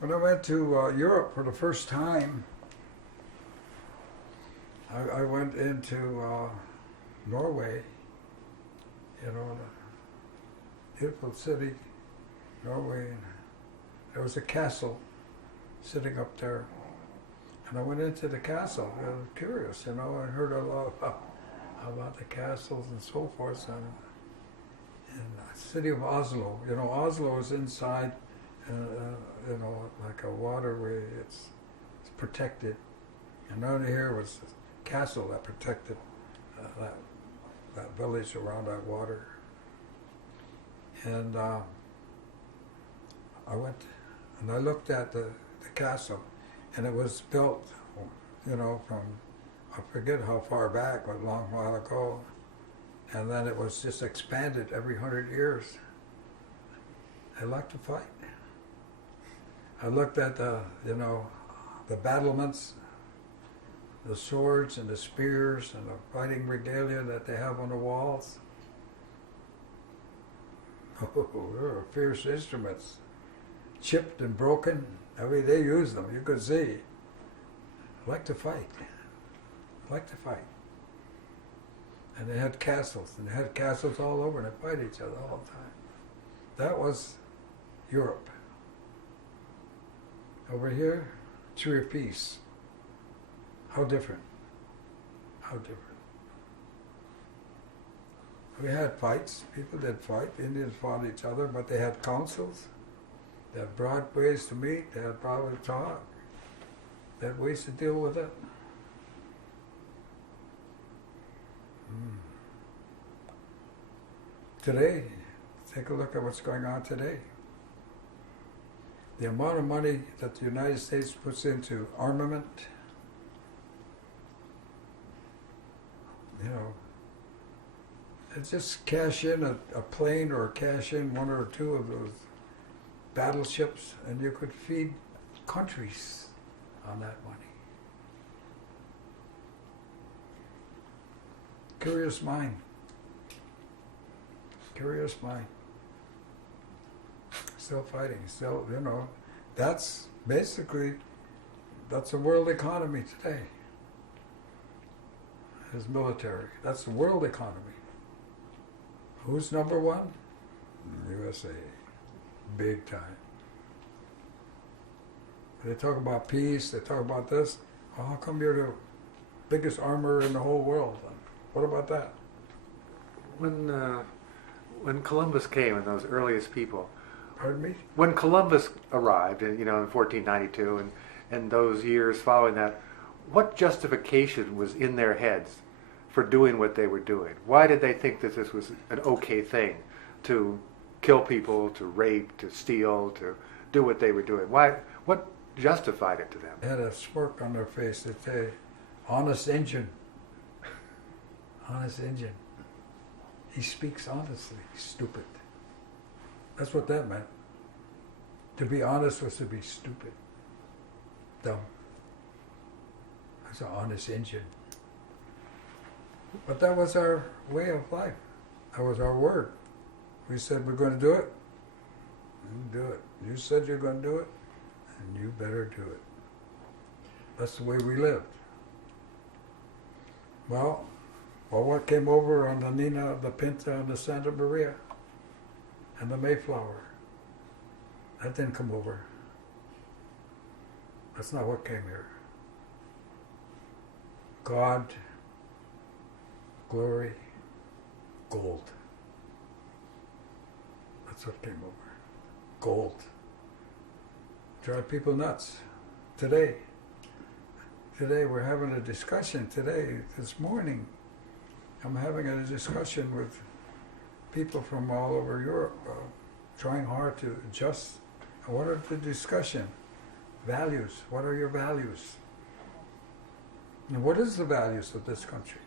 When I went to Europe for the first time, I went into Norway, you know, a beautiful city, Norway. And there was a castle sitting up there. And I went into the castle. I was curious, you know. I heard a lot about the castles and so forth. And in the city of Oslo, you know, Oslo is inside, you know, like a waterway. It's protected. And under here was a castle that protected that village around that water. And I went and I looked at the castle. And it was built, you know, from, I forget how far back, but a long while ago. And then it was just expanded every 100 years. I like to fight. I looked at the, you know, the battlements, the swords and the spears and the fighting regalia that they have on the walls. Oh, they're fierce instruments, chipped and broken. I mean, they use them, you could see. I like to fight. I like to fight. And they had castles, and they had castles all over, and they fight each other all the time. That was Europe. Over here, Tree of Peace. How different. How different. We had fights, people did fight, Indians fought each other, but they had councils. They had broad ways to meet, they had broad talk, they had ways to deal with it. Today, take a look at what's going on today. The amount of money that the United States puts into armament, you know, it's just cash in a plane or cash in one or two of those battleships, and you could feed countries on that money. Curious mind. Curious mind. Still fighting, still, you know, that's basically, that's the world economy today. Is military. That's the world economy. Who's number one? USA. Big time. They talk about peace, they talk about this. Well, how come you're the biggest armor in the whole world? What about that? When Columbus came and those earliest people. Pardon me? When Columbus arrived, in 1492, and those years following that, what justification was in their heads for doing what they were doing? Why did they think that this was an okay thing to kill people, to rape, to steal, to do what they were doing? Why? What justified it to them? They had a smirk on their face. They'd say, honest Injun. Honest Injun. He speaks honestly. He's stupid. That's what that meant. To be honest was to be stupid. Dumb. That's an honest Injun. But that was our way of life. That was our word. We said we're going to do it, you do it. You said you're going to do it, and you better do it. That's the way we lived. Well, what came over on the Nina, the Pinta, and the Santa Maria, and the Mayflower? That didn't come over. That's not what came here. God, glory, gold. That's what came over. Gold. Drive people nuts. Today we're having a discussion. This morning, I'm having a discussion with people from all over Europe, trying hard to adjust. And what are the discussion? Values. What are your values? And what is the values of this country?